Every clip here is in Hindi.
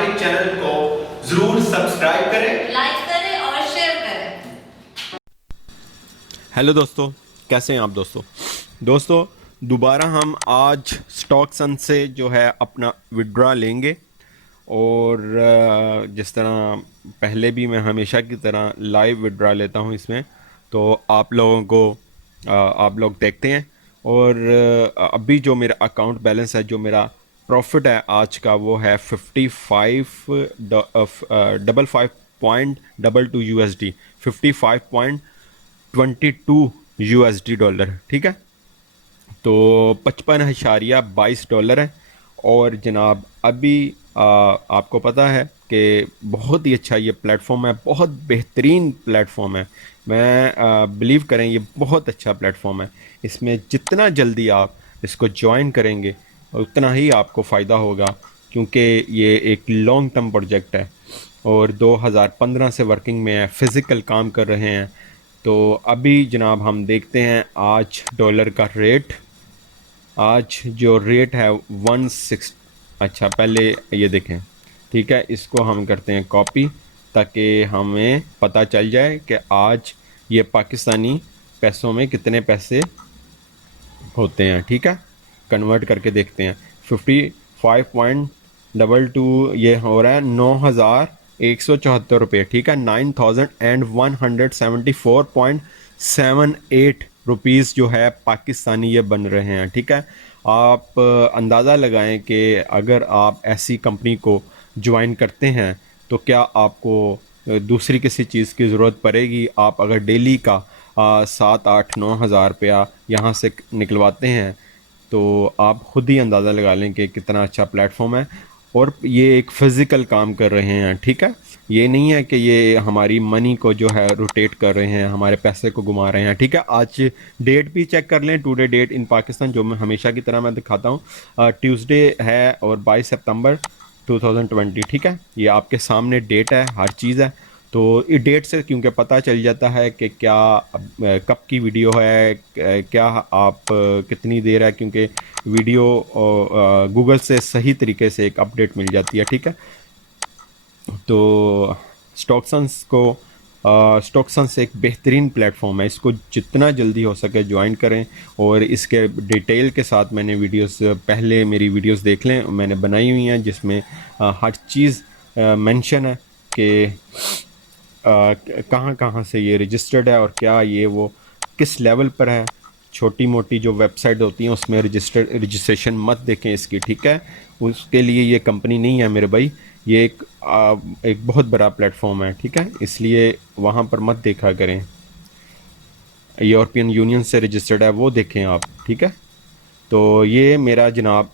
हमारे चैनल को जरूर सब्सक्राइब करें, लाइक करें और शेयर करें। हेलो दोस्तों, कैसे हैं आप दोस्तों दोबारा हम आज स्टॉकसन से जो है अपना विड्रॉ लेंगे। और जिस तरह पहले भी मैं हमेशा की तरह लाइव विड्रॉ लेता हूं इसमें, तो आप लोगों को आप लोग देखते हैं। और अभी जो मेरा अकाउंट बैलेंस है, जो मेरा प्रॉफिट है आज का, वो है 55.22 USD, 55.22 USD डॉलर। ठीक है, तो 55.22 है। और जनाब अभी आपको पता है कि बहुत ही अच्छा ये प्लेटफॉर्म है, बहुत बेहतरीन प्लेटफॉर्म है। मैं बिलीव करें, ये बहुत अच्छा प्लेटफॉर्म है। इसमें जितना जल्दी आप इसको ज्वाइन करेंगे उतना ही आपको फ़ायदा होगा, क्योंकि ये एक लॉन्ग टर्म प्रोजेक्ट है और 2015 से वर्किंग में है, फ़िज़िकल काम कर रहे हैं। तो अभी जनाब हम देखते हैं आज डॉलर का रेट। आज जो रेट है 16। अच्छा, पहले ये देखें, ठीक है, इसको हम करते हैं कॉपी, ताकि हमें पता चल जाए कि आज ये पाकिस्तानी पैसों में कितने पैसे होते हैं। ठीक है, कन्वर्ट करके देखते हैं। 55.22 ये हो रहा है 9,174 रुपये। ठीक है, 9,174.78 रुपीज़ जो है पाकिस्तानी ये बन रहे हैं। ठीक है, आप अंदाज़ा लगाएं कि अगर आप ऐसी कंपनी को ज्वाइन करते हैं तो क्या आपको दूसरी किसी चीज़ की ज़रूरत पड़ेगी। आप अगर डेली का 7-8-9 हज़ार रुपया यहाँ से निकलवाते हैं तो आप ख़ुद ही अंदाज़ा लगा लें कि कितना अच्छा प्लेटफॉर्म है। और ये एक फ़िज़िकल काम कर रहे हैं। ठीक है, ये नहीं है कि ये हमारी मनी को जो है रोटेट कर रहे हैं, हमारे पैसे को घुमा रहे हैं। ठीक है, आज डेट भी चेक कर लें, टुडे डेट इन पाकिस्तान, जो मैं हमेशा की तरह मैं दिखाता हूँ। ट्यूसडे है और 22 सितंबर 2020। ठीक है, ये आपके सामने डेट है, हर चीज़ है। तो इस डेट से क्योंकि पता चल जाता है कि क्या कब की वीडियो है, क्या आप कितनी देर है, क्योंकि वीडियो गूगल से सही तरीके से एक अपडेट मिल जाती है। ठीक है, तो स्टॉकसन्स एक बेहतरीन प्लेटफॉर्म है, इसको जितना जल्दी हो सके ज्वाइन करें। और इसके डिटेल के साथ मैंने वीडियोस, पहले मेरी वीडियोस देख लें, मैंने बनाई हुई हैं, जिसमें हर चीज़ मेंशन है कि कहाँ कहाँ से ये रजिस्टर्ड है और क्या ये वो किस लेवल पर है। छोटी मोटी जो वेबसाइट होती हैं उसमें रजिस्ट्रेशन मत देखें इसकी। ठीक है, उसके लिए ये कंपनी नहीं है मेरे भाई, ये एक बहुत बड़ा प्लेटफॉर्म है। ठीक है, इसलिए वहाँ पर मत देखा करें। यूरोपियन यूनियन से रजिस्टर्ड है वो देखें आप। ठीक है, तो ये मेरा जनाब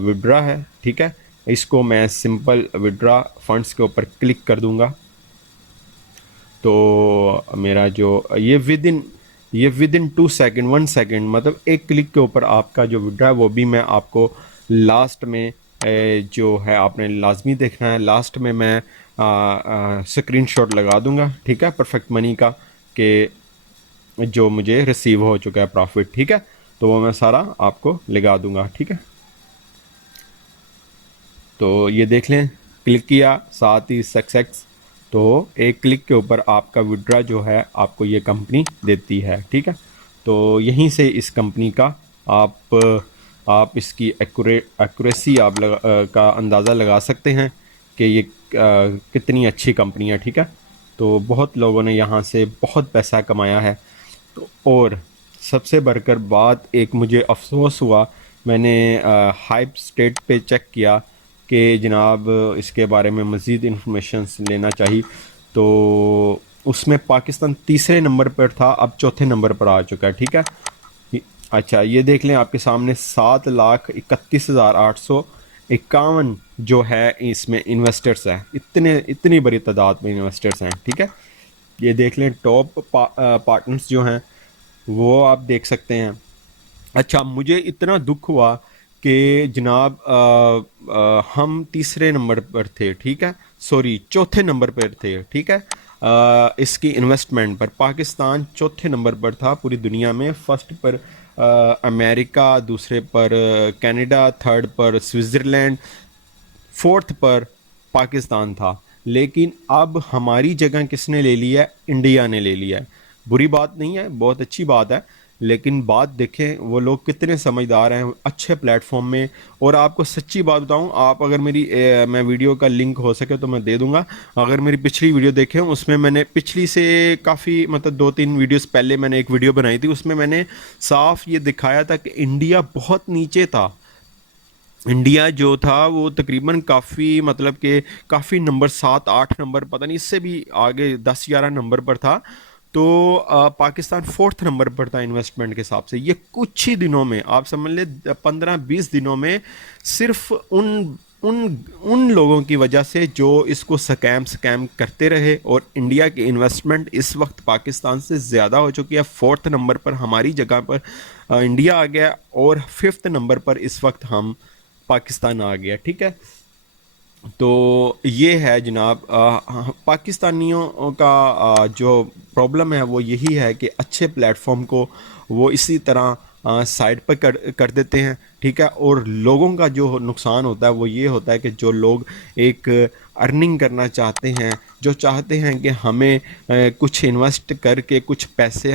विड्रा है। ठीक है, इसको मैं सिंपल विड्रा फंड्स के ऊपर क्लिक कर दूंगा, तो मेरा जो ये विद इन 2 सेकेंड 1 सेकेंड, मतलब एक क्लिक के ऊपर आपका जो विड्रा है वो भी मैं आपको लास्ट में जो है आपने लाजमी देखना है। लास्ट में मैं स्क्रीनशॉट लगा दूंगा, ठीक है, परफेक्ट मनी का, कि जो मुझे रिसीव हो चुका है प्रॉफिट। ठीक है, तो वो मैं सारा आपको लगा दूंगा। ठीक है, तो ये देख लें, क्लिक किया, साथ ही सक्सेस, तो एक क्लिक के ऊपर आपका विड्रा जो है आपको ये कंपनी देती है। ठीक है, तो यहीं से इस कंपनी का आप इसकी एक्यूरेसी आप का अंदाज़ा लगा सकते हैं कि ये कितनी अच्छी कंपनी है। ठीक है, तो बहुत लोगों ने यहाँ से बहुत पैसा कमाया है। तो और सबसे बढ़कर बात, एक मुझे अफसोस हुआ, मैंने हाइप स्टेट पे चेक किया कि जनाब इसके बारे में मज़ीद इंफॉर्मेशन लेना चाहिए, तो उसमें पाकिस्तान तीसरे नंबर पर था, अब चौथे नंबर पर आ चुका है। ठीक है, अच्छा ये देख लें आपके सामने 7,31,851 जो है इसमें इन्वेस्टर्स हैं, इतनी बड़ी तादाद में इन्वेस्टर्स हैं। ठीक है, ये देख लें टॉप पार्टनर्स जो हैं वो आप देख सकते हैं। अच्छा, मुझे इतना दुख हुआ कि जनाब हम तीसरे नंबर पर थे। ठीक है, सॉरी चौथे नंबर पर थे। ठीक है, इसकी इन्वेस्टमेंट पर पाकिस्तान चौथे नंबर पर था पूरी दुनिया में। फर्स्ट पर अमेरिका, दूसरे पर कनाडा, थर्ड पर स्विट्ज़रलैंड, फोर्थ पर पाकिस्तान था, लेकिन अब हमारी जगह किसने ले ली है? इंडिया ने ले लिया है। बुरी बात नहीं है, बहुत अच्छी बात है, लेकिन बात देखें वो लोग कितने समझदार हैं अच्छे प्लेटफॉर्म में। और आपको सच्ची बात बताऊं, आप अगर मेरी मैं वीडियो का लिंक हो सके तो मैं दे दूंगा। अगर मेरी पिछली वीडियो देखें, उसमें मैंने पिछली से काफ़ी मतलब 2-3 वीडियोस पहले मैंने एक वीडियो बनाई थी, उसमें मैंने साफ ये दिखाया था कि इंडिया बहुत नीचे था। इंडिया जो था वो तकरीबन काफ़ी मतलब कि काफ़ी नंबर 7-8 नंबर, पता नहीं इससे भी आगे 10-11 नंबर पर था। तो पाकिस्तान 4th नंबर पर था इन्वेस्टमेंट के हिसाब से। ये कुछ ही दिनों में, आप समझ ले 15-20 दिनों में, सिर्फ उन उन उन लोगों की वजह से जो इसको स्कैम करते रहे। और इंडिया की इन्वेस्टमेंट इस वक्त पाकिस्तान से ज़्यादा हो चुकी है। 4th नंबर पर हमारी जगह पर इंडिया आ गया और 5th नंबर पर इस वक्त हम पाकिस्तान आ गया। ठीक है, तो ये है जनाब। पाकिस्तानियों का जो प्रॉब्लम है वो यही है कि अच्छे प्लेटफॉर्म को वो इसी तरह साइड पर कर देते हैं। ठीक है, और लोगों का जो नुकसान होता है वो ये होता है कि जो लोग एक अर्निंग करना चाहते हैं, जो चाहते हैं कि हमें कुछ इन्वेस्ट करके कुछ पैसे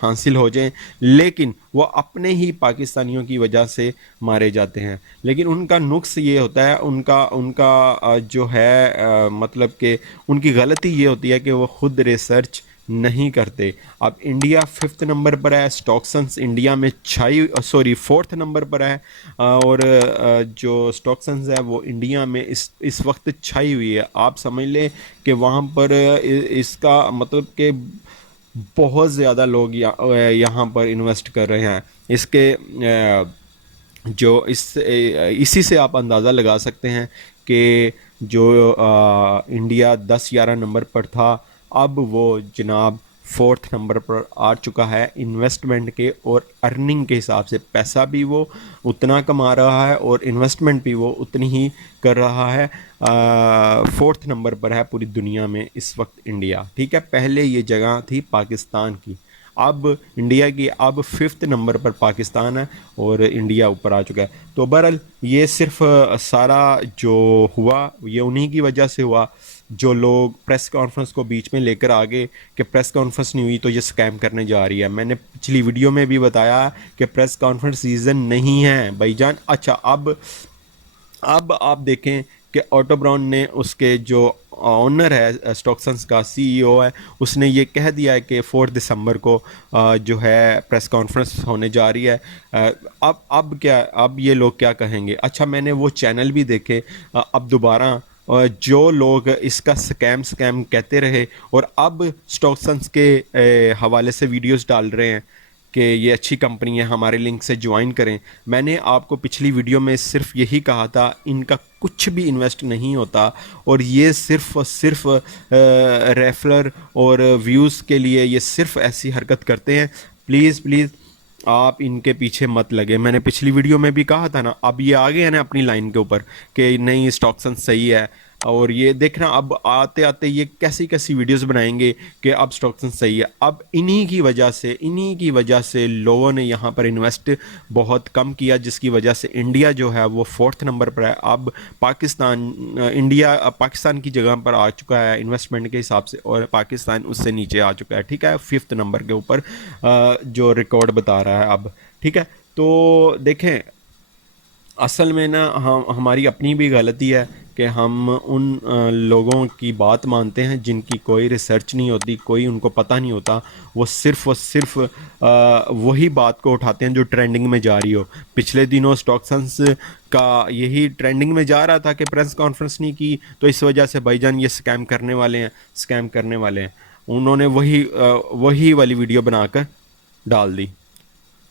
हासिल हो जाएं, लेकिन वो अपने ही पाकिस्तानियों की वजह से मारे जाते हैं। लेकिन उनका नुक्स ये होता है, उनका उनका जो है मतलब कि उनकी गलती ये होती है कि वो खुद रिसर्च नहीं करते। अब इंडिया 5th नंबर पर है, स्टॉक्सन्स इंडिया में 4th नंबर पर है। और जो स्टॉक्सन्स है वो इंडिया में इस वक्त छाई हुई है। आप समझ लें कि वहाँ पर इसका मतलब कि बहुत ज़्यादा लोग यहाँ पर इन्वेस्ट कर रहे हैं। इसके जो इसी से आप अंदाज़ा लगा सकते हैं कि जो इंडिया 10-11 नंबर पर था, अब वो जनाब 4th नंबर पर आ चुका है इन्वेस्टमेंट के और अर्निंग के हिसाब से। पैसा भी वो उतना कमा रहा है और इन्वेस्टमेंट भी वो उतनी ही कर रहा है। 4th नंबर पर है पूरी दुनिया में इस वक्त इंडिया। ठीक है, पहले ये जगह थी पाकिस्तान की, अब इंडिया की, अब 5th नंबर पर पाकिस्तान है और इंडिया ऊपर आ चुका है। तो बहरहाल ये सिर्फ सारा जो हुआ ये उन्हीं की वजह से हुआ, जो लोग प्रेस कॉन्फ्रेंस को बीच में लेकर आ गए कि प्रेस कॉन्फ्रेंस नहीं हुई तो ये स्कैम करने जा रही है। मैंने पिछली वीडियो में भी बताया कि प्रेस कॉन्फ्रेंस सीज़न नहीं है भाईजान। अच्छा, अब आप देखें कि ऑटो ब्राउन ने, उसके जो ऑनर है स्टॉक्सन्स का सीईओ है, उसने ये कह दिया है कि 4 दिसंबर को जो है प्रेस कॉन्फ्रेंस होने जा रही है। अब क्या, अब ये लोग क्या कहेंगे? अच्छा, मैंने वो चैनल भी देखे, अब दोबारा जो लोग इसका स्कैम कहते रहे और अब स्टॉक्सन्स के हवाले से वीडियोस डाल रहे हैं कि ये अच्छी कंपनी है, हमारे लिंक से ज्वाइन करें। मैंने आपको पिछली वीडियो में सिर्फ यही कहा था, इनका कुछ भी इन्वेस्ट नहीं होता और ये सिर्फ रेफलर और व्यूज़ के लिए ये सिर्फ ऐसी हरकत करते हैं। प्लीज़ आप इनके पीछे मत लगे। मैंने पिछली वीडियो में भी कहा था ना, अब ये आ गए हैं ना अपनी लाइन के ऊपर कि नहीं स्टॉक्सन सही है। और ये देखना अब आते आते ये कैसी कैसी वीडियोस बनाएंगे कि अब स्टॉक्सन सही है। अब इन्हीं की वजह से लोगों ने यहाँ पर इन्वेस्ट बहुत कम किया, जिसकी वजह से इंडिया जो है वो 4th नंबर पर है। अब पाकिस्तान की जगह पर आ चुका है इन्वेस्टमेंट के हिसाब से और पाकिस्तान उससे नीचे आ चुका है। ठीक है, 5th नंबर के ऊपर जो रिकॉर्ड बता रहा है अब। ठीक है, तो देखें असल में ना हमारी अपनी भी गलती है कि हम उन लोगों की बात मानते हैं जिनकी कोई रिसर्च नहीं होती, कोई उनको पता नहीं होता। वो सिर्फ वही बात को उठाते हैं जो ट्रेंडिंग में जा रही हो। पिछले दिनों स्टॉक्सन्स का यही ट्रेंडिंग में जा रहा था कि प्रेस कॉन्फ्रेंस नहीं की तो इस वजह से भाईजान ये स्कैम करने वाले हैं। उन्होंने वही वाली वीडियो बनाकर डाल दी,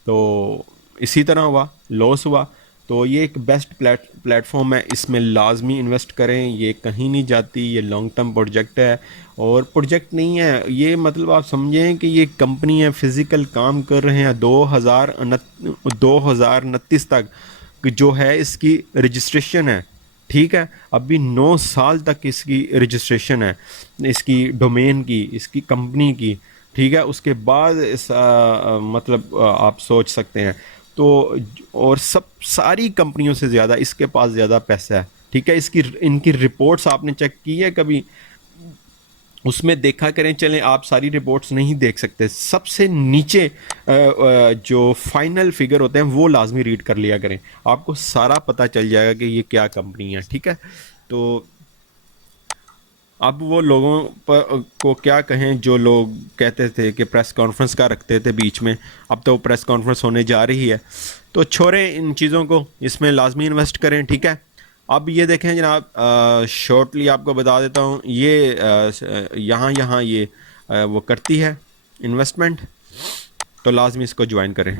तो इसी तरह हुआ, लॉस हुआ। तो ये एक बेस्ट प्लेटफॉर्म है, इसमें लाजमी इन्वेस्ट करें, ये कहीं नहीं जाती, ये लॉन्ग टर्म प्रोजेक्ट है और प्रोजेक्ट नहीं है ये, मतलब आप समझें कि ये कंपनी है, फिज़िकल काम कर रहे हैं। 2029 तक जो है इसकी रजिस्ट्रेशन है। ठीक है, अभी 9 साल तक इसकी रजिस्ट्रेशन है, इसकी डोमेन की, इसकी कंपनी की। ठीक है, उसके बाद मतलब आप सोच सकते हैं। तो और सारी कंपनियों से ज़्यादा इसके पास ज़्यादा पैसा है। ठीक है। इसकी इनकी रिपोर्ट्स आपने चेक की है कभी? उसमें देखा करें। चलें, आप सारी रिपोर्ट्स नहीं देख सकते, सबसे नीचे जो फाइनल फिगर होते हैं वो लाजमी रीड कर लिया करें, आपको सारा पता चल जाएगा कि ये क्या कंपनी है। ठीक है, तो अब वो लोगों पर को क्या कहें जो लोग कहते थे कि प्रेस कॉन्फ्रेंस का रखते थे बीच में, अब तो प्रेस कॉन्फ्रेंस होने जा रही है। तो छोड़ें इन चीज़ों को, इसमें लाजमी इन्वेस्ट करें। ठीक है, अब ये देखें जनाब, शॉर्टली आपको बता देता हूँ, ये यहाँ ये वो करती है इन्वेस्टमेंट, तो लाजमी इसको ज्वाइन करें।